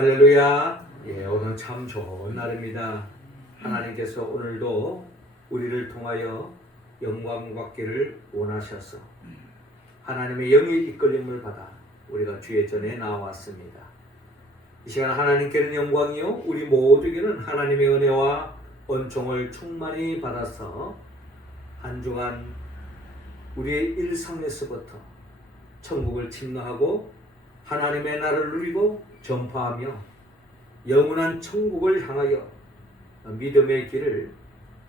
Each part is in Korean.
할렐루야. 오늘 참 좋은 날입니다. 하나님께서 오늘도 우리를 통하여 영광 받기를 원하셔서 하나님의 영의 이끌림을 받아 우리가 주의 전에 나왔습니다. 이 시간 하나님께는 영광이요 우리 모두에게는 하나님의 은혜와 은총을 충만히 받아서 한 주간 우리의 일상에서부터 천국을 침노하고 하나님의 나라를 누리고 전파하며 영원한 천국을 향하여 믿음의 길을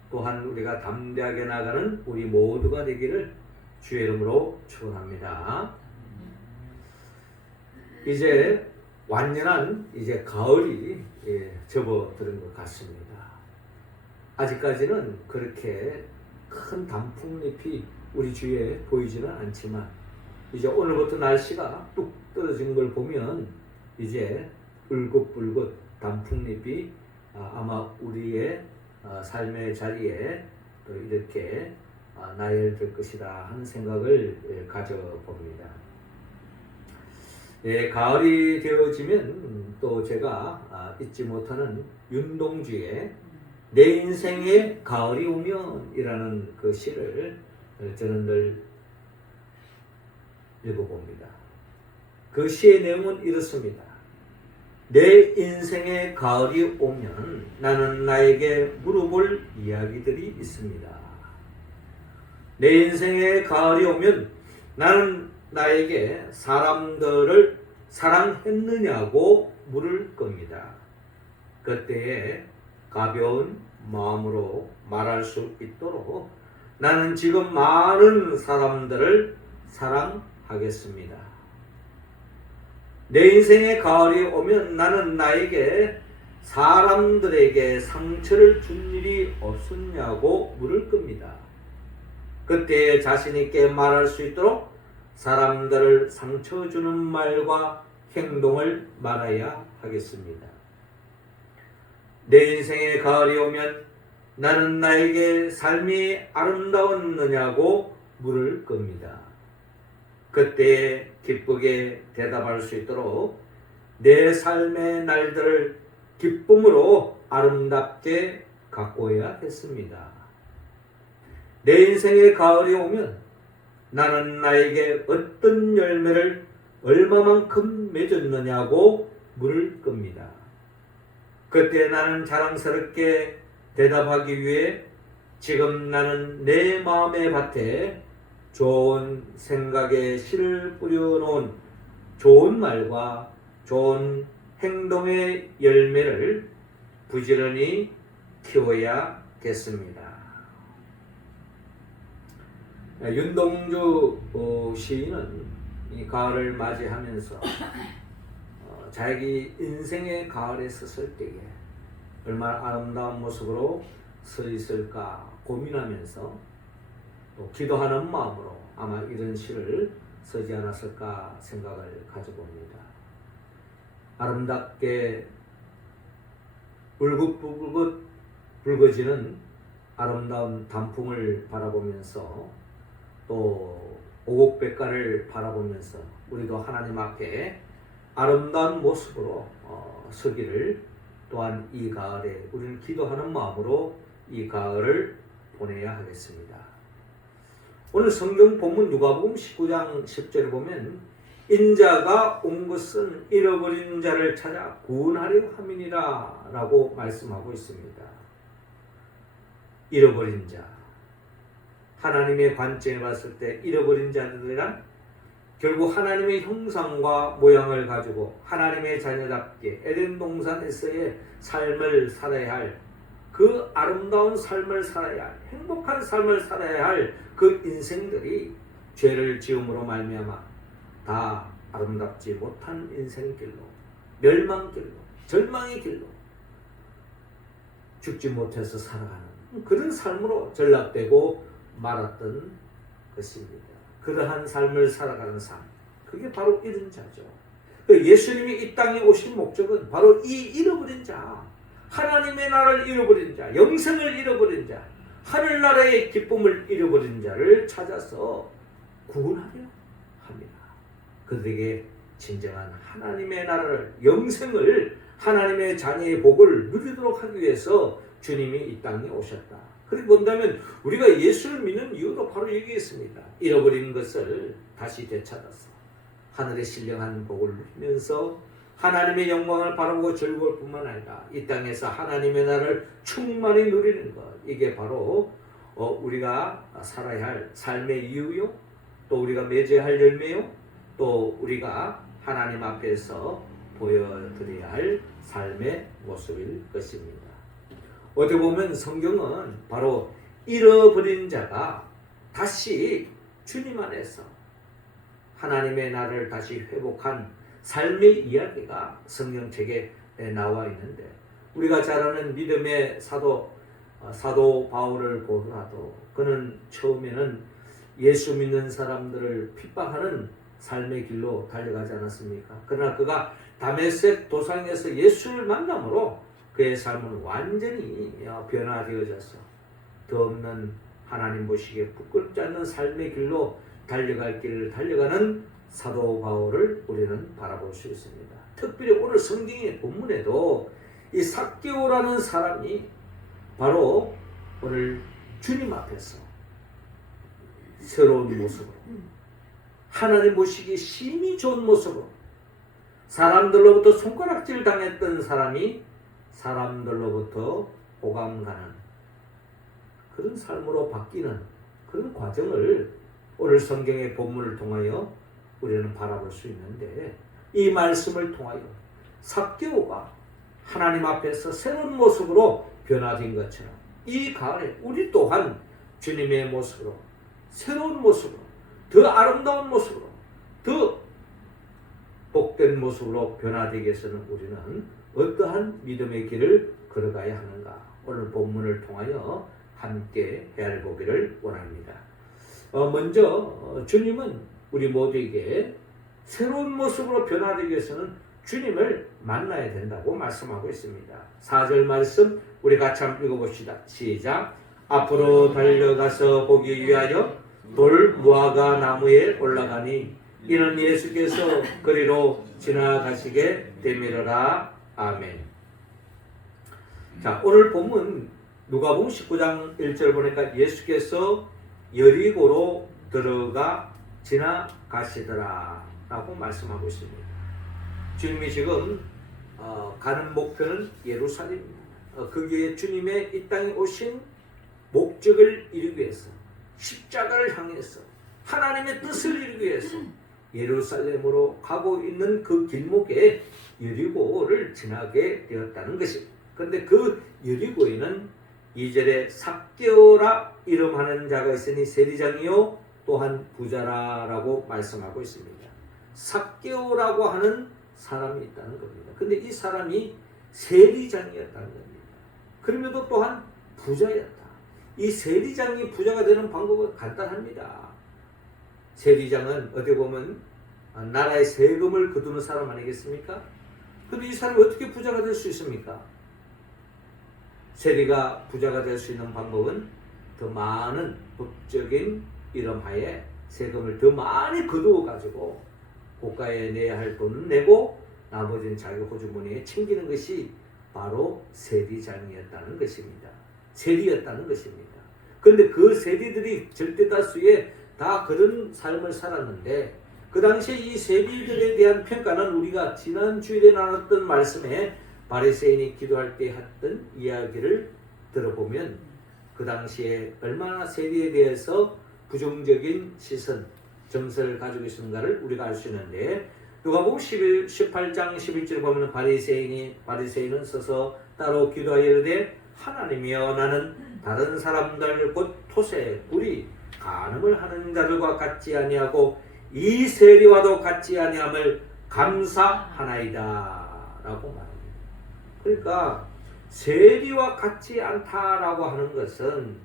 또한 우리가 담대하게 나가는 우리 모두가 되기를 주의 이름으로 축원합니다. 이제 완연한 가을이 접어드는 것 같습니다. 아직까지는 그렇게 큰 단풍잎이 우리 주위에 보이지는 않지만 이제 오늘부터 날씨가 뚝 떨어진 걸 보면 이제 울긋불긋 단풍잎이 아마 우리의 삶의 자리에 또 이렇게 나열될 것이다 하는 생각을 가져봅니다. 가을이 되어지면 또 제가 잊지 못하는 윤동주의 내 인생에 가을이 오면 이라는 그 시를 저는 늘 읽어봅니다. 그 시의 내용은 이렇습니다. 내 인생에 가을이 오면 나는 나에게 물어볼 이야기들이 있습니다. 내 인생에 가을이 오면 나는 나에게 사람들을 사랑했느냐고 물을 겁니다. 그때에 가벼운 마음으로 말할 수 있도록 나는 지금 많은 사람들을 사랑하겠습니다. 내 인생에 가을이 오면 나는 나에게 사람들에게 상처를 준 일이 없었냐고 물을 겁니다. 그때 자신 있게 말할 수 있도록 사람들을 상처 주는 말과 행동을 말아야 하겠습니다. 내 인생에 가을이 오면 나는 나에게 삶이 아름다웠느냐고 물을 겁니다. 그때 기쁘게 대답할 수 있도록 내 삶의 날들을 기쁨으로 아름답게 가꿔야겠습니다. 내 인생의 가을이 오면 나는 나에게 어떤 열매를 얼마만큼 맺었느냐고 물을 겁니다. 그때 나는 자랑스럽게 대답하기 위해 지금 나는 내 마음의 밭에 좋은 생각에 씨를 뿌려놓은 좋은 말과 좋은 행동의 열매를 부지런히 키워야겠습니다. 윤동주 시인은 이 가을을 맞이하면서 자기 인생의 가을에 섰을 때에 얼마나 아름다운 모습으로 서 있을까 고민하면서 또 기도하는 마음으로 아마 이런 시를 쓰지 않았을까 생각을 가져봅니다. 아름답게 울긋불긋 붉어지는 아름다운 단풍을 바라보면서 또 오곡백과를 바라보면서 우리도 하나님 앞에 아름다운 모습으로 서기를 또한 이 가을에 우리는 기도하는 마음으로 이 가을을 보내야 하겠습니다. 오늘 성경 본문 누가복음 19장 10절에 보면 인자가 온 것은 잃어버린 자를 찾아 구원하려 함이니라 라고 말씀하고 있습니다. 잃어버린 자, 하나님의 관점에 봤을 때 잃어버린 자들이란 결국 하나님의 형상과 모양을 가지고 하나님의 자녀답게 에덴 동산에서의 삶을 살아야 할 그 아름다운 삶을 살아야 할 행복한 삶을 살아야 할 그 인생들이 죄를 지음으로 말미암아 다 아름답지 못한 인생길로 멸망길로 절망의 길로 죽지 못해서 살아가는 그런 삶으로 전락되고 말았던 것입니다. 그러한 삶을 살아가는 삶, 그게 바로 이런 자죠. 예수님이 이 땅에 오신 목적은 바로 이 잃어버린 자, 하나님의 나라를 잃어버린 자, 영생을 잃어버린 자, 하늘나라의 기쁨을 잃어버린 자를 찾아서 구원하려 합니다. 그들에게 진정한 하나님의 나라를, 영생을, 하나님의 자녀의 복을 누리도록 하기 위해서 주님이 이 땅에 오셨다. 그리고 본다면 우리가 예수를 믿는 이유도 바로 여기에 있습니다. 잃어버린 것을 다시 되찾아서 하늘의 신령한 복을 누리면서 하나님의 영광을 바라보고 즐거울 뿐만 아니라 이 땅에서 하나님의 나라를 충만히 누리는 것, 이게 바로 우리가 살아야 할 삶의 이유요, 또 우리가 맺어야 할 열매요, 또 우리가 하나님 앞에서 보여드려야 할 삶의 모습일 것입니다. 어떻게 보면 성경은 바로 잃어버린 자가 다시 주님 안에서 하나님의 나라를 다시 회복한 삶의 이야기가 성경책에 나와 있는데, 우리가 잘 아는 믿음의 사도 바울을 보더라도 그는 처음에는 예수 믿는 사람들을 핍박하는 삶의 길로 달려가지 않았습니까? 그러나 그가 다메섹 도상에서 예수를 만남으로 그의 삶은 완전히 변화되어져서 더 없는 하나님 보시기에 부끄럽지 않는 삶의 길로 달려갈 길을 달려가는 사도 바울을 우리는 바라볼 수 있습니다. 특별히 오늘 성경의 본문에도 이 삭개오라는 사람이 바로 오늘 주님 앞에서 새로운 모습으로, 하나님 보시기에 심히 좋은 모습으로, 사람들로부터 손가락질 당했던 사람이 사람들로부터 호감가는 그런 삶으로 바뀌는 그런 과정을 오늘 성경의 본문을 통하여 우리는 바라볼 수 있는데, 이 말씀을 통하여 삭개오가 하나님 앞에서 새로운 모습으로 변화된 것처럼 이 가을에 우리 또한 주님의 모습으로, 새로운 모습으로, 더 아름다운 모습으로, 더 복된 모습으로 변화되기 위해서는 우리는 어떠한 믿음의 길을 걸어가야 하는가, 오늘 본문을 통하여 함께 헤아려보기를 원합니다. 먼저 주님은 우리 모두에게 새로운 모습으로 변화되기 위해서는 주님을 만나야 된다고 말씀하고 있습니다. 4절 말씀 우리 같이 한번 읽어봅시다. 시작. 앞으로 달려가서 보기 위하여 돌 무화과 나무에 올라가니 이는 예수께서 그리로 지나가시게 되밀어라. 아멘. 자, 오늘 본문 누가복음 19장 1절 보니까 예수께서 여리고로 들어가 지나가시더라 라고 말씀하고 있습니다. 주님이 지금 가는 목표는 예루살렘입니다. 거기에 주님의 이 땅에 오신 목적을 이루기 위해서, 십자가를 향해서 하나님의 뜻을 이루기 위해서 예루살렘으로 가고 있는 그 길목에 여리고를 지나게 되었다는 것입니다. 그런데 그 여리고에는 2절에 삭개오라 이름하는 자가 있으니 세리장이요 또한 부자라라고 말씀하고 있습니다. 삭개오라고 하는 사람이 있다는 겁니다. 근데 이 사람이 세리장이었다는 겁니다. 그럼에도 또한 부자였다. 이 세리장이 부자가 되는 방법은 간단합니다. 세리장은 어떻게 보면 나라의 세금을 거두는 사람 아니겠습니까? 그런데 이 사람이 어떻게 부자가 될 수 있습니까? 세리가 부자가 될 수 있는 방법은 더 많은 법적인 이름하에 세금을 더 많이 거두어 가지고 국가에 내야 할 돈은 내고 나머지는 자기 호주머니에 챙기는 것이 바로 세리장이었다는 것입니다. 세리였다는 것입니다. 그런데 그 세리들이 절대다수의 다 그런 삶을 살았는데, 그 당시에 이 세리들에 대한 평가는 우리가 지난 주일에 나눴던 말씀에 바리새인이 기도할 때 했던 이야기를 들어보면 그 당시에 얼마나 세리에 대해서 부정적인 시선, 정서를 가지고 있는가를 우리가 알 수 있는데, 누가복음 18장 11절 보면 바리새인은 서서 따로 기도하여 이르되 하나님이여 나는 다른 사람들 곧 토세, 우리 간음을 하는 자들과 같지 아니하고 이 세리와도 같지 아니함을 감사하나이다 라고 말합니다. 그러니까 세리와 같지 않다라고 하는 것은,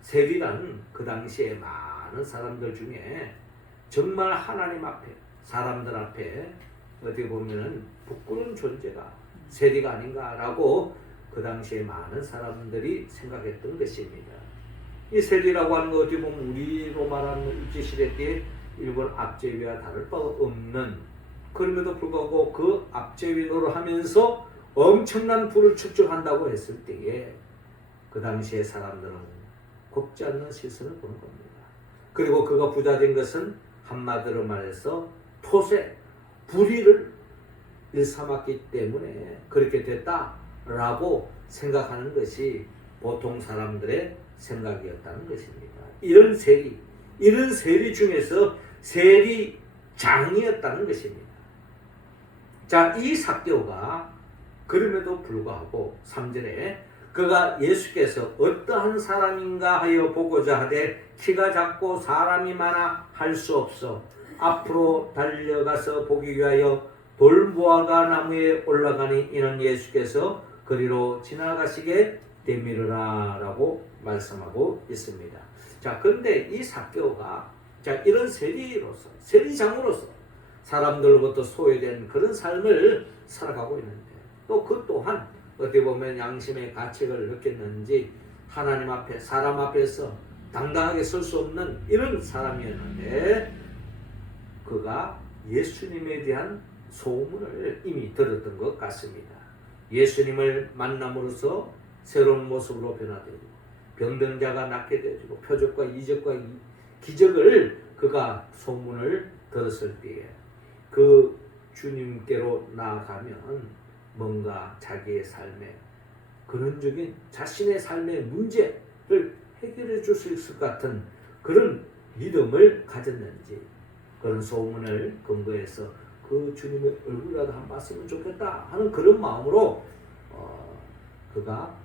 세리란 그 당시에 많은 사람들 중에 정말 하나님 앞에, 사람들 앞에 어떻게 보면 부끄러운 존재가 세리가 아닌가라고 그 당시에 많은 사람들이 생각했던 것입니다. 이 세리라고 하는 거 어떻게 보면 우리로 말하는 일제시대 때 일본 압제위와 다를 바 없는 그럼에도 불구하고 그 앞제위노를 하면서 엄청난 부를 축적한다고 했을 때에 그 당시의 사람들은 곱지 않는 시선을 보는 겁니다. 그리고 그가 부자 된 것은 한마디로 말해서 토세, 불의를 일삼았기 때문에 그렇게 됐다라고 생각하는 것이 보통 사람들의 생각이었다는 것입니다. 이런 세리 중에서 세리장이었다는 것입니다. 자, 이 삭개오가 그럼에도 불구하고 3절에 그가 예수께서 어떠한 사람인가 하여 보고자 하되 키가 작고 사람이 많아 할 수 없어 앞으로 달려가서 보기 위하여 돌무화과 나무에 올라가니 이는 예수께서 그리로 지나가시게 되미르라 라고 말씀하고 있습니다. 자, 그런데 이 삭개오가 자, 이런 세리장으로서 사람들로부터 소외된 그런 삶을 살아가고 있는데 또 그 또한 어떻게 보면 양심의 가책을 느꼈는지 하나님 앞에 사람 앞에서 당당하게 설 수 없는 이런 사람이었는데 그가 예수님에 대한 소문을 이미 들었던 것 같습니다. 예수님을 만남으로써 새로운 모습으로 변화되고 병든 자가 낫게 되어지고 표적과 이적과 기적을 그가 소문을 들었을 때에 그 주님께로 나아가면 뭔가 자기의 삶에 근원적인 자신의 삶의 문제를 해결해 줄 수 있을 것 같은 그런 믿음을 가졌는지 그런 소문을 근거해서 그 주님의 얼굴이라도 한번 봤으면 좋겠다 하는 그런 마음으로 그가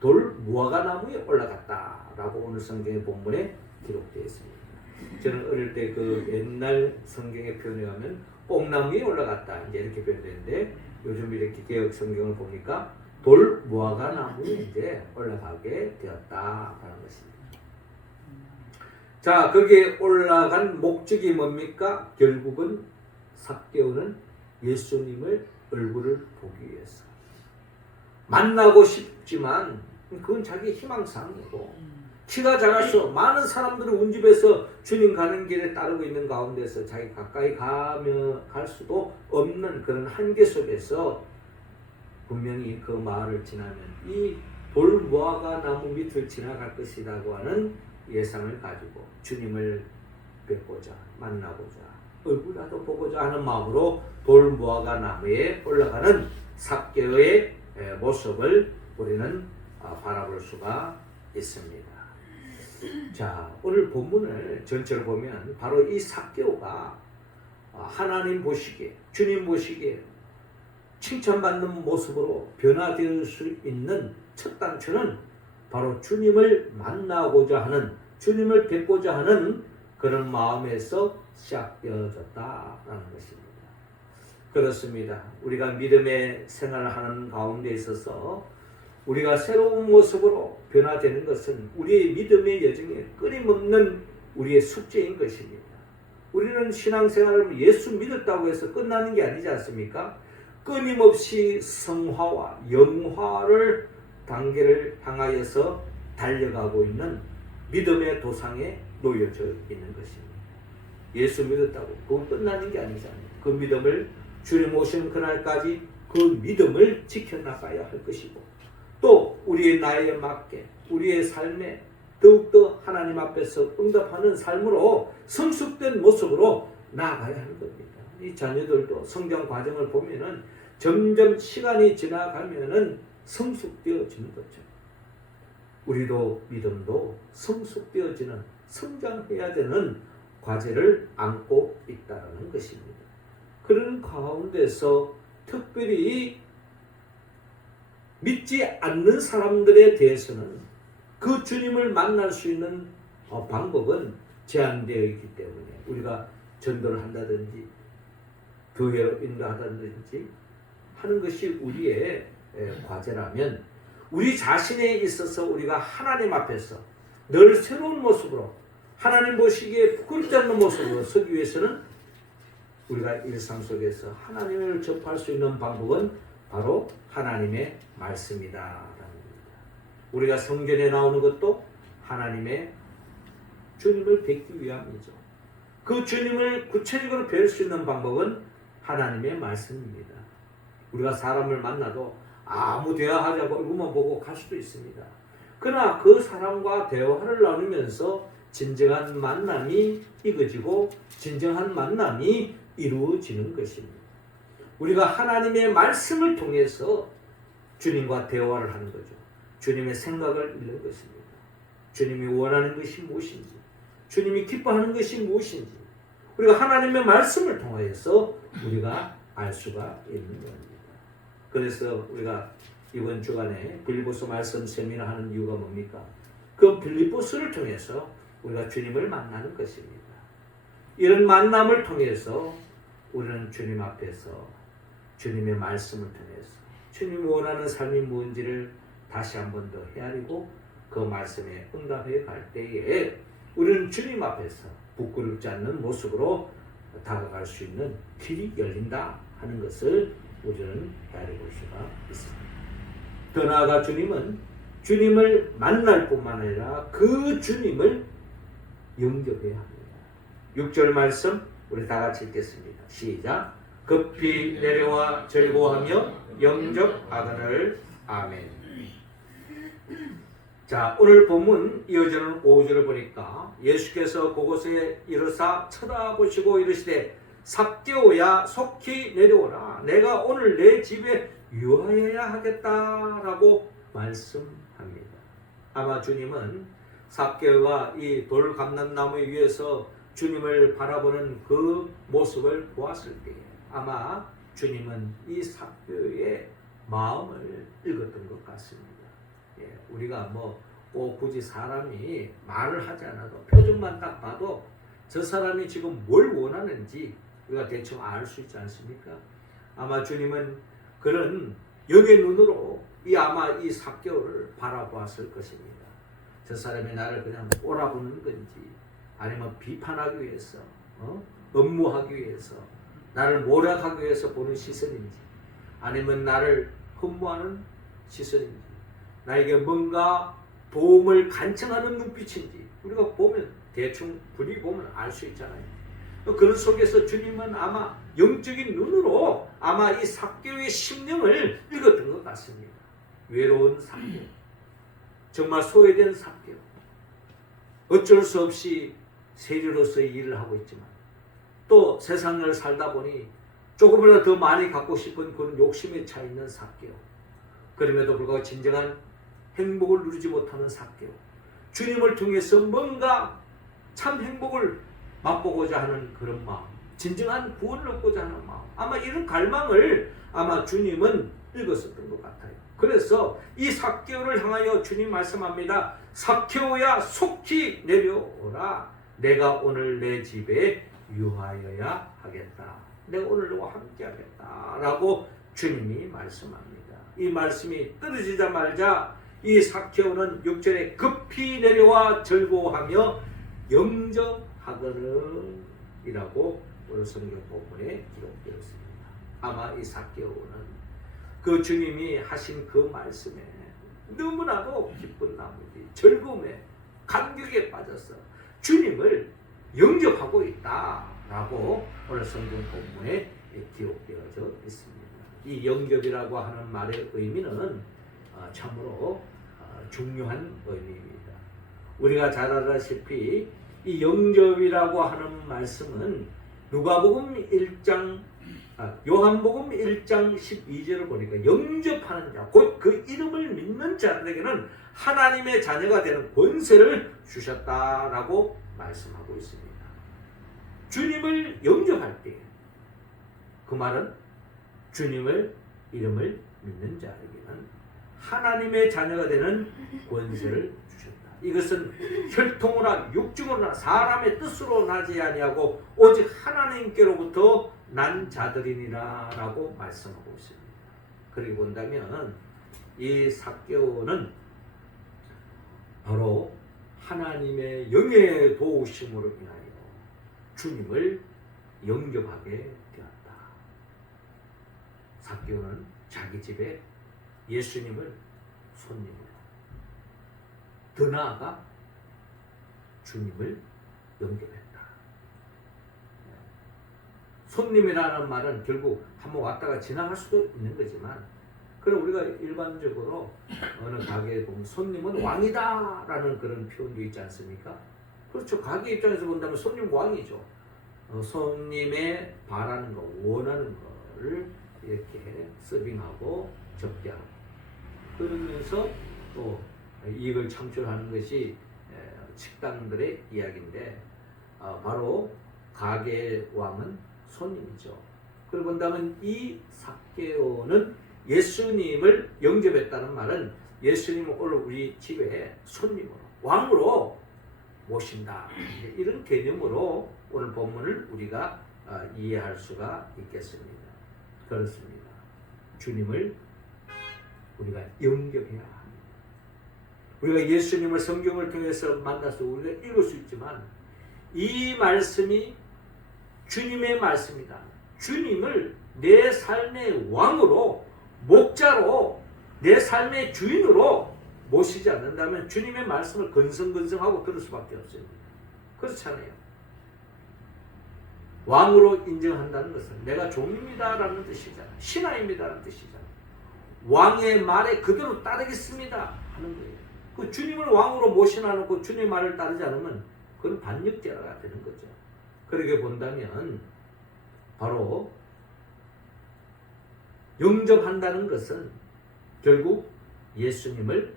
돌무화과 나무에 올라갔다라고 오늘 성경의 본문에 기록되어 있습니다. 저는 어릴 때 그 옛날 성경의 표현에 하면 뽕나무에 올라갔다 이제 이렇게 표현되는데 요즘 이렇게 개혁 성경을 보니까 돌무화과 나무에 이제 올라가게 되었다라는 것입니다. 자, 거기에 올라간 목적이 뭡니까? 결국은 삭개오는 예수님을 얼굴을 보기 위해서 만나고 싶지만 그건 자기 희망사항이고 키가 작아서 많은 사람들을 운집해서 주님 가는 길에 따르고 있는 가운데서 자기 가까이 갈 수도 없는 그런 한계 속에서 분명히 그 마을을 지나면 이 돌무화과 나무 밑을 지나갈 것이라고 하는 예상을 가지고 주님을 뵙고자 만나고자 얼굴이라도 보고자 하는 마음으로 돌무화과 나무에 올라가는 삭개오의 모습을 우리는 바라볼 수가 있습니다. 자, 오늘 본문을 전체를 보면 바로 이 삭개오가 하나님 보시기에 주님 보시기에 칭찬받는 모습으로 변화될 수 있는 첫 단추는 바로 주님을 만나고자 하는 주님을 뵙고자 하는 그런 마음에서 시작되어졌다라는 것입니다. 그렇습니다. 우리가 믿음의 생활을 하는 가운데 있어서 우리가 새로운 모습으로 변화되는 것은 우리의 믿음의 여정에 끊임없는 우리의 숙제인 것입니다. 우리는 신앙생활을 예수 믿었다고 해서 끝나는 게 아니지 않습니까? 끊임없이 성화와 영화를 단계를 향하여서 달려가고 있는 믿음의 도상에 놓여져 있는 것입니다. 예수 믿었다고 그건 끝나는 게 아니잖아요. 그 믿음을 주님 오시는 그날까지 그 믿음을 지켜나가야 할 것이고 또 우리의 나이에 맞게 우리의 삶에 더욱더 하나님 앞에서 응답하는 삶으로 성숙된 모습으로 나아가야 하는 겁니다. 이 자녀들도 성장 과정을 보면은 점점 시간이 지나가면은 성숙되어지는 거죠. 우리도 믿음도 성숙되어지는 성장해야 되는 과제를 안고 있다는 것입니다. 그런 가운데서 특별히 믿지 않는 사람들에 대해서는 그 주님을 만날 수 있는 방법은 제한되어 있기 때문에 우리가 전도를 한다든지 교회로 인도하다든지 하는 것이 우리의 과제라면 우리 자신에 있어서 우리가 하나님 앞에서 늘 새로운 모습으로 하나님 보시기에 부끄럽지 않는 모습으로 서기 위해서는 우리가 일상 속에서 하나님을 접할 수 있는 방법은 바로 하나님의 말씀이다. 우리가 성전에 나오는 것도 하나님의 주님을 뵙기 위함이죠. 그 주님을 구체적으로 뵐 수 있는 방법은 하나님의 말씀입니다. 우리가 사람을 만나도 아무 대화하자고 얼굴만 보고 갈 수도 있습니다. 그러나 그 사람과 대화를 나누면서 진정한 만남이 이루어지고 진정한 만남이 이루어지는 것입니다. 우리가 하나님의 말씀을 통해서 주님과 대화를 하는 거죠. 주님의 생각을 읽는 것입니다. 주님이 원하는 것이 무엇인지, 주님이 기뻐하는 것이 무엇인지 우리가 하나님의 말씀을 통하여서 우리가 알 수가 있는 겁니다. 그래서 우리가 이번 주간에 빌립보서 말씀 세미나 하는 이유가 뭡니까? 그 빌립보서를 통해서 우리가 주님을 만나는 것입니다. 이런 만남을 통해서 우리는 주님 앞에서 주님의 말씀을 통해서 주님이 원하는 삶이 뭔지를 다시 한 번 더 헤아리고 그 말씀에 응답해 갈 때에 우리는 주님 앞에서 부끄럽지 않는 모습으로 다가갈 수 있는 길이 열린다 하는 것을 우리는 헤아려 볼 수가 있습니다. 더 나아가 주님은 주님을 만날 뿐만 아니라 그 주님을 영접해야 합니다. 6절 말씀 우리 다 같이 읽겠습니다. 시작. 급히 내려와 절거하며 영접하거늘. 아멘. 자, 오늘 본문 이어지는 5절을 보니까 예수께서 그곳에 이르사 쳐다보시고 이르시되 삭개오야 속히 내려오라. 내가 오늘 내 집에 유하여야 하겠다라고 말씀합니다. 아마 주님은 삭개오가 이 돌 감람나무 위에서 주님을 바라보는 그 모습을 보았을 때 아마 주님은 이 삭개오의 마음을 읽었던 것 같습니다. 예, 우리가 꼭 굳이 사람이 말을 하지 않아도 표정만 딱 봐도 저 사람이 지금 뭘 원하는지 우리가 대충 알 수 있지 않습니까? 아마 주님은 그런 영의 눈으로 아마 이 삭개오를 바라보았을 것입니다. 저 사람이 나를 그냥 꼬라보는 건지 아니면 비판하기 위해서 업무하기 위해서 나를 모략하기 위해서 보는 시선인지 아니면 나를 흠모하는 시선인지 나에게 뭔가 도움을 간청하는 눈빛인지 우리가 보면 대충 분위기 보면 알 수 있잖아요. 그런 속에서 주님은 아마 영적인 눈으로 아마 이 삭개오의 심령을 읽었던 것 같습니다. 외로운 삭개오, 정말 소외된 삭개오, 어쩔 수 없이 세리로서의 일을 하고 있지만 또 세상을 살다 보니 조금이라도 더 많이 갖고 싶은 그런 욕심에 차 있는 삭개오, 그럼에도 불구하고 진정한 행복을 누리지 못하는 삭개오, 주님을 통해서 뭔가 참 행복을 맛보고자 하는 그런 마음, 진정한 구원을 얻고자 하는 마음, 아마 이런 갈망을 아마 주님은 읽었었던 것 같아요. 그래서 이 삭개오를 향하여 주님 말씀합니다. 삭개오야 속히 내려오라. 내가 오늘 내 집에 유하여야 하겠다. 내가 오늘 너와 함께 하겠다 라고 주님이 말씀합니다. 이 말씀이 떨어지자마자 이 삭개오는 6절에 급히 내려와 절거하며 영접하거늘 이라고 오늘 성경 본문에 기록되었습니다. 아마 이 삭개오는 그 주님이 하신 그 말씀에 너무나도 기쁜 나머지 즐거움에 감격에 빠져서 주님을 영접하고 있다라고 오늘 성경 본문에 기록되어져 있습니다. 이 영접이라고 하는 말의 의미는 참으로 중요한 의미입니다. 우리가 잘 알다시피 이 영접이라고 하는 말씀은 요한복음 1장 12절을 보니까 영접하는 자, 곧 그 이름을 믿는 자들에게는 하나님의 자녀가 되는 권세를 주셨다라고 말씀하고 있습니다. 주님을 영접할 때 그 말은 주님을 이름을 믿는 자에게는 하나님의 자녀가 되는 권세를 주셨다. 이것은 혈통으로나 육중으로나 사람의 뜻으로 나지 아니하고 오직 하나님께로부터 난 자들이니라 라고 말씀하고 있습니다. 그리고 본다면 이 삭개오는 바로 하나님의 영의 도우심으로 인하여 주님을 영접하게 되었다. 삭개오는 자기 집에 예수님을 손님으로, 더 나아가 주님을 영접했다. 손님이라는 말은 결국 한번 왔다가 지나갈 수도 있는 거지만, 그럼 우리가 일반적으로 어느 가게에 보면 손님은 왕이다라는 그런 표현도 있지 않습니까? 그렇죠. 가게 입장에서 본다면 손님 왕이죠. 손님의 바라는 거, 원하는 거를 이렇게 서빙하고 접대하고, 그러면서 또 이익을 창출하는 것이 식당들의 이야기인데, 바로 가게의 왕은 손님이죠. 그리고 본다면 이 삭개오는 예수님을 영접했다는 말은 예수님을 오늘 우리 집에 손님으로, 왕으로 모신다, 이런 개념으로 오늘 본문을 우리가 이해할 수가 있겠습니다. 그렇습니다. 주님을 우리가 영접해야 합니다. 우리가 예수님을 성경을 통해서 만나서 우리가 읽을 수 있지만, 이 말씀이 주님의 말씀이다. 주님을 내 삶의 왕으로, 목자로, 내 삶의 주인으로 모시지 않는다면 주님의 말씀을 건성건성하고 들을 수밖에 없습니다. 그렇잖아요. 왕으로 인정한다는 것은 내가 종입니다라는 뜻이잖아. 신하입니다라는 뜻이잖아. 왕의 말에 그대로 따르겠습니다 하는 거예요. 그 주님을 왕으로 모셔놓고 주님의 말을 따르지 않으면 그건 반역죄가 되는 거죠. 그렇게 본다면 바로 영접한다는 것은 결국 예수님을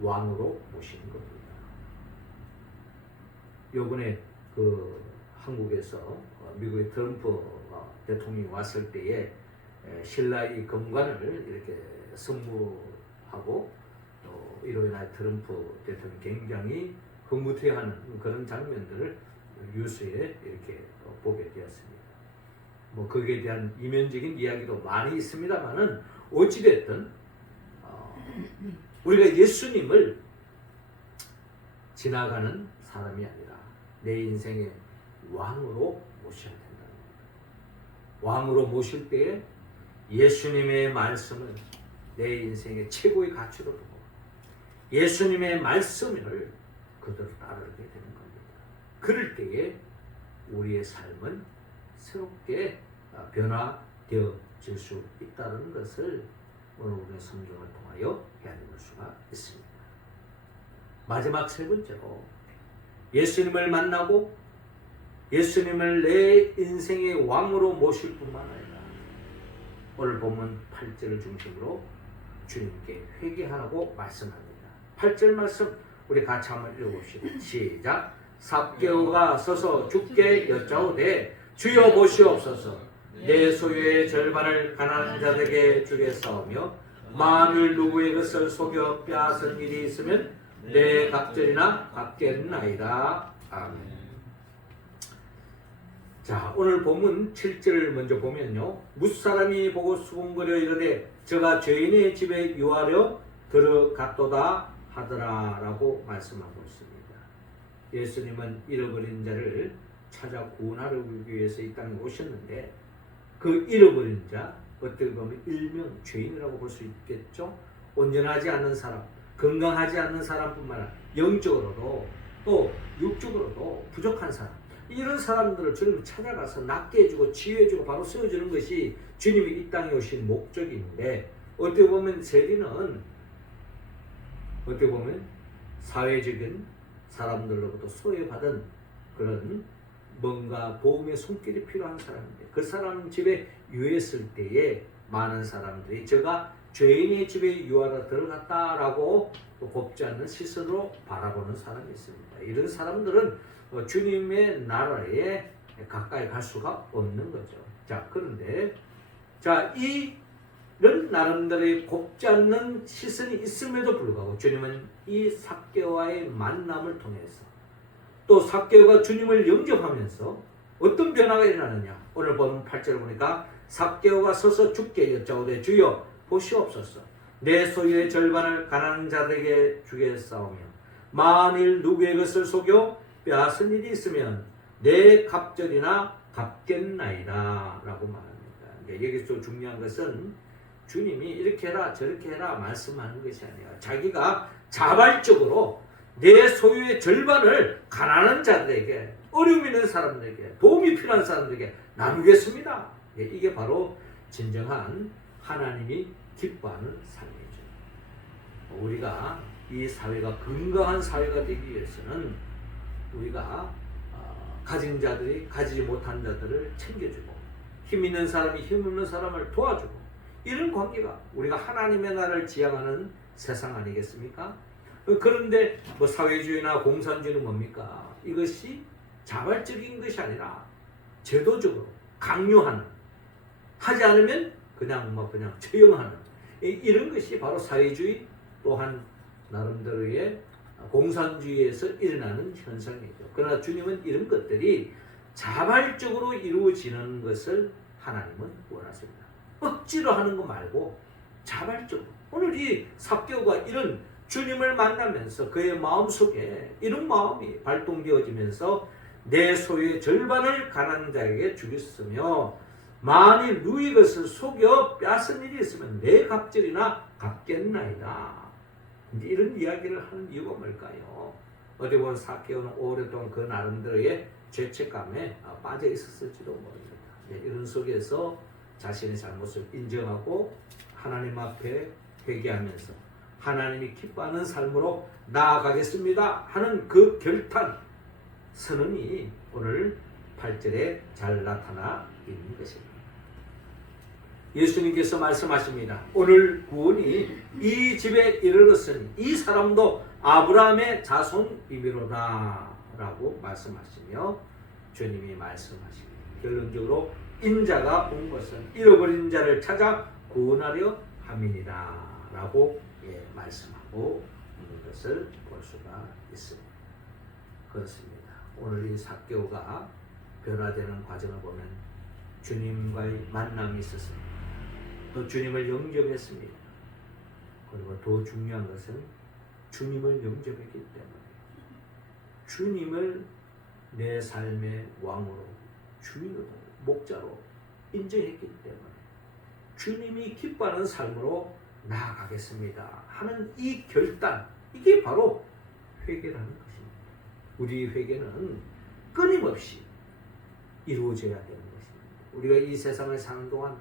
왕으로 모시는 겁니다. 요번에 그 한국에서 미국의 트럼프 대통령이 왔을 때에 신라의 검관을 이렇게 선무하고 또 이로 인해 트럼프 대통령이 굉장히 흐뭇해하는 그런 장면들을 뉴스에 이렇게 보게 되었습니다. 뭐 거기에 대한 이면적인 이야기도 많이 있습니다만은 어찌됐든 우리가 예수님을 지나가는 사람이 아니라 내 인생의 왕으로 모셔야 된다는 겁니다. 왕으로 모실 때에 예수님의 말씀을 내 인생의 최고의 가치로 두고 예수님의 말씀을 그대로 따르게 되는 겁니다. 그럴 때에 우리의 삶은 새롭게 변화되어질 수 있다는 것을 오늘 우리의 성경을 통하여 깨달을 수가 있습니다. 마지막 세 번째로 예수님을 만나고 예수님을 내 인생의 왕으로 모실 뿐만 아니라 오늘 본문 8절을 중심으로 주님께 회개하라고 말씀합니다. 8절 말씀 우리 같이 한번 읽어봅시다. 시작. 삭개오가 서서 주께 여짜오되 주여 보시옵소서. 내 소유의 절반을 가난한 자들에게 주겠사오며 만일 누구의 것을 속여 빼앗은 일이 있으면 내 갑절이나 갚겠나이다. 아멘. 자, 오늘 본문 7절을 먼저 보면요. 무사람이 보고 수군거려 이르되 저가 죄인의 집에 유하려 들어갔도다 하더라 라고 말씀하고 있습니다. 예수님은 잃어버린 자를 찾아 구원하기 위해서 이 땅에 오셨는데 그 잃어버린 자, 어떻게 보면 일명 죄인이라고 볼 수 있겠죠. 온전하지 않는 사람, 건강하지 않는 사람뿐만 아니라 영적으로도 또 육적으로도 부족한 사람, 이런 사람들을 주님이 찾아가서 낫게 해주고 치유해주고 바로 세워주는 것이 주님이 이 땅에 오신 목적인데, 어떻게 보면 세리는 어떻게 보면 사회적인 사람들로부터 소외받은 그런 뭔가 도움의 손길이 필요한 사람인데, 그 사람 집에 유했을 때에 많은 사람들이 저가 죄인의 집에 유하러 들어갔다라고 곱지 않는 시선으로 바라보는 사람이 있습니다. 이런 사람들은 주님의 나라에 가까이 갈 수가 없는 거죠. 자, 그런데 이런 나름대로의 곱지 않는 시선이 있음에도 불구하고 주님은 이 삭개오와의 만남을 통해서 또 삭개오가 주님을 영접하면서 어떤 변화가 일어나느냐. 오늘 보면 8절 보니까 삭개오가 서서 주께 여짜오되 주여 보시옵소서. 내 소유의 절반을 가난한 자들에게 주겠사오며 만일 누구의 것을 속여 빼앗은 일이 있으면 내 갑절이나 갚겠나이다 라고 말합니다. 여기서 중요한 것은 주님이 이렇게 해라 저렇게 해라 말씀하는 것이 아니라 자기가 자발적으로 내 소유의 절반을 가난한 자들에게, 어려움 있는 사람들에게, 도움이 필요한 사람들에게 나누겠습니다. 예, 이게 바로 진정한 하나님이 기뻐하는 삶이죠. 우리가 이 사회가 건강한 사회가 되기 위해서는 우리가 가진 자들이 가지지 못한 자들을 챙겨주고, 힘 있는 사람이 힘 없는 사람을 도와주고, 이런 관계가 우리가 하나님의 나라를 지향하는 세상 아니겠습니까? 그런데 뭐 사회주의나 공산주의는 뭡니까? 이것이 자발적인 것이 아니라 제도적으로 강요하는, 하지 않으면 그냥 처형하는, 이런 것이 바로 사회주의, 또한 나름대로의 공산주의에서 일어나는 현상이죠. 그러나 주님은 이런 것들이 자발적으로 이루어지는 것을 하나님은 원하십니다. 억지로 하는 거 말고 자발적으로. 오늘 이 삭개오가 이런 주님을 만나면서 그의 마음속에 이런 마음이 발동되어지면서 내 소유의 절반을 가난한 자에게 주겠으며, 만일 누이 것을 속여 빼앗은 일이 있으면 내 갑절이나 갚겠나이다. 이제 이런 이야기를 하는 이유가 뭘까요? 어디 보면 삭개오는 오랫동안 그 나름대로의 죄책감에 빠져 있었을지도 모릅니다. 이런 속에서 자신의 잘못을 인정하고 하나님 앞에 회개하면서 하나님이 기뻐하는 삶으로 나아가겠습니다 하는 그 결단, 선언이 오늘 8절에 잘 나타나 있는 것입니다. 예수님께서 말씀하십니다. 오늘 구원이 이 집에 이르렀으니 이 사람도 아브라함의 자손이미로다 라고 말씀하시며, 주님이 말씀하십니다. 결론적으로 인자가 온 것은 잃어버린 자를 찾아 구원하려 함이니라 라고 말씀하고 있는 것을 볼 수가 있습니다. 그렇습니다. 오늘 이 삭개오가 변화되는 과정을 보면 주님과의 만남이 있었습니다. 또 주님을 영접했습니다. 그리고 더 중요한 것은 주님을 영접했기 때문에 주님을 내 삶의 왕으로, 주인으로, 목자로 인정했기 때문에 주님이 기뻐하는 삶으로 나아가겠습니다 하는 이 결단, 이게 바로 회개라는 것입니다. 우리 회개는 끊임없이 이루어져야 되는 것입니다. 우리가 이 세상을 사는 동안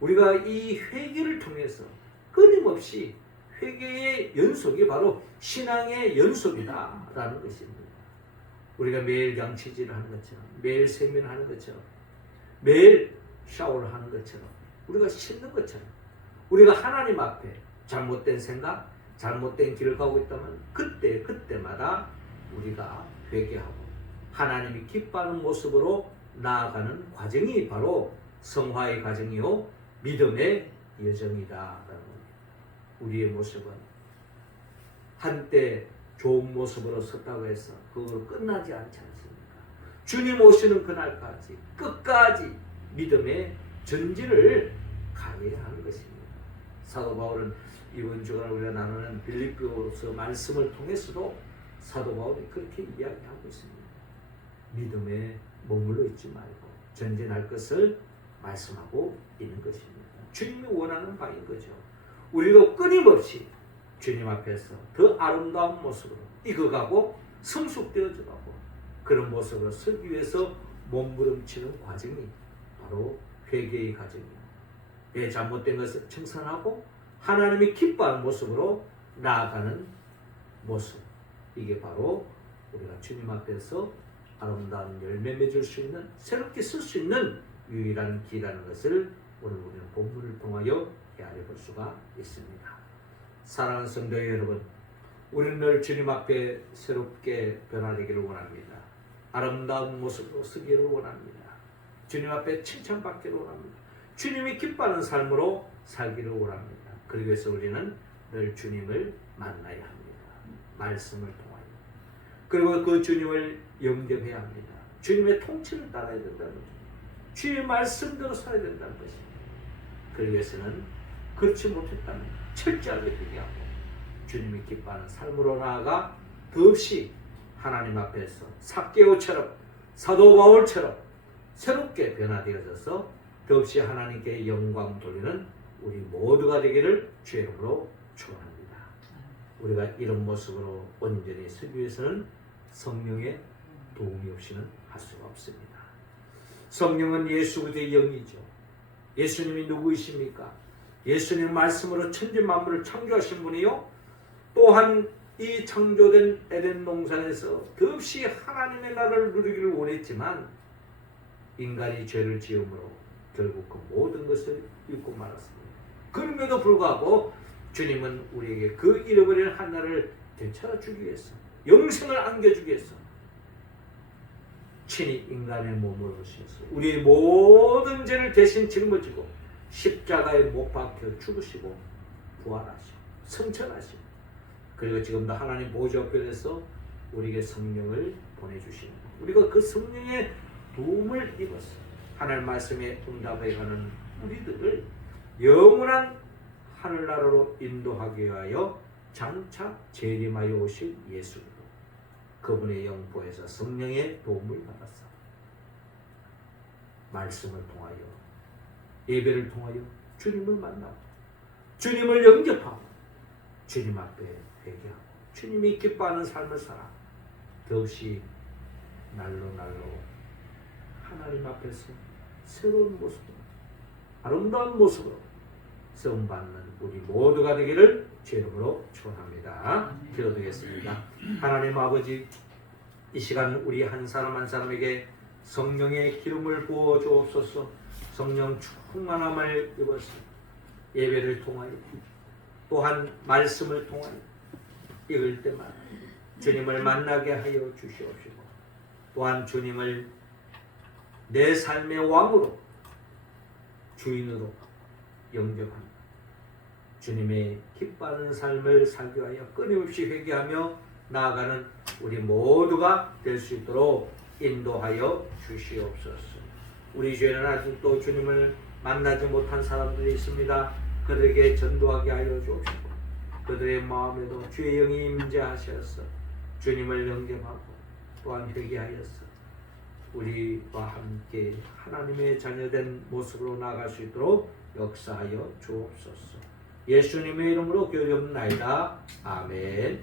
우리가 이 회개를 통해서 끊임없이, 회개의 연속이 바로 신앙의 연속이다라는 것입니다. 우리가 매일 양치질을 하는 것처럼, 매일 세면을 하는 것처럼, 매일 샤워를 하는 것처럼, 우리가 씻는 것처럼, 우리가 하나님 앞에 잘못된 생각, 잘못된 길을 가고 있다면 그때마다 우리가 회개하고 하나님이 기뻐하는 모습으로 나아가는 과정이 바로 성화의 과정이요 믿음의 여정이다. 우리의 모습은 한때 좋은 모습으로 섰다고 해서 그걸로 끝나지 않지 않습니까? 주님 오시는 그날까지 끝까지 믿음의 전진을 가해야 하는 것입니다. 사도 바울은 이번 주간 우리가 나누는 빌립보서 말씀을 통해서도 사도 바울이 그렇게 이야기하고 있습니다. 믿음에 머물러 있지 말고 전진할 것을 말씀하고 있는 것입니다. 주님이 원하는 바인 거죠. 우리도 끊임없이 주님 앞에서 더 아름다운 모습으로 익어가고 성숙되어져 가고 그런 모습으로 서기 위해서 몸부림치는 과정이 바로 회개의 과정이에요. 내 잘못된 것을 청산하고 하나님이 기뻐하는 모습으로 나아가는 모습, 이게 바로 우리가 주님 앞에서 아름다운 열매 맺을 수 있는, 새롭게 쓸 수 있는 유일한 길이라는 것을 오늘 우리는 본문을 통하여 헤아려 볼 수가 있습니다. 사랑하는 성도 여러분, 우리는 늘 주님 앞에 새롭게 변화되기를 원합니다. 아름다운 모습으로 서기를 원합니다. 주님 앞에 칭찬받기를 원합니다. 주님이 기뻐하는 삶으로 살기를 원합니다. 그러기 위해서 우리는 늘 주님을 만나야 합니다. 말씀을 통하여. 그리고 그 주님을 영접해야 합니다. 주님의 통치를 따라야 된다는 거죠. 주의 말씀대로 살아야 된다는 것입니다. 그러기 위해서는 그렇지 못했다면 철저하게 회개하고 주님이 기뻐하는 삶으로 나아가 더없이 하나님 앞에서 삭개오처럼, 사도 바울처럼 새롭게 변화되어져서 더없이 하나님께 영광 돌리는 우리 모두가 되기를 주의 이름으로 축원합니다. 우리가 이런 모습으로 온전히 서기 위해서는 성령의 도움이 없이는 할 수가 없습니다. 성령은 예수 그리스도의 영이죠. 예수님이 누구이십니까? 예수님 말씀으로 천지 만물을 창조하신 분이요. 또한 이 창조된 에덴 동산에서 더없이 하나님의 나라를 누리기를 원했지만 인간이 죄를 지음으로 결국 그 모든 것을 잃고 말았습니다. 그럼에도 불구하고 주님은 우리에게 그 잃어버린 하나를 되찾아주기 위해서, 영생을 안겨주기 위해서 친히 인간의 몸을 오셔서 우리의 모든 죄를 대신 짊어지고 십자가에 못 박혀 죽으시고 부활하시고 성천하시고, 그리고 지금도 하나님 보좌 앞에서 우리에게 성령을 보내주십니다. 우리가 그 성령의 도움을 입어서 하나님 말씀에 응답해가는 우리들을 영원한 하늘나라로 인도하기 위하여 장차 재림하여 오실 예수 그리스도, 그분의 영포에서 성령의 도움을 받았어. 말씀을 통하여, 예배를 통하여 주님을 만나고 주님을 영접하고 주님 앞에 회개하고 주님이 기뻐하는 삶을 살아 더없이 날로 하나님 앞에서 새로운 모습으로, 아름다운 모습으로 쓰임받는 우리 모두가 되기를 주 이름으로 축원합니다. 기도드리겠습니다. 하나님 아버지, 이 시간 우리 한 사람 한 사람에게 성령의 기름을 부어 주옵소서. 성령 충만함을 입어서 예배를 통하여 또한 말씀을 통하여 읽을 때마다 주님을 만나게 하여 주시옵시고, 또한 주님을 내 삶의 왕으로, 주인으로 영접합니다. 주님의 기뻐하는 삶을 살기 위하여 끊임없이 회개하며 나아가는 우리 모두가 될 수 있도록 인도하여 주시옵소서. 우리 주에는 아직도 주님을 만나지 못한 사람들이 있습니다. 그들에게 전도하게 하여 주옵시고, 그들의 마음에도 주의 영이 임재하셔서 주님을 영접하고 또한 회개하여서 우리와 함께 하나님의 자녀된 모습으로 나아갈 수 있도록 역사하여 주옵소서. 예수님의 이름으로 기도드립니다. 아멘.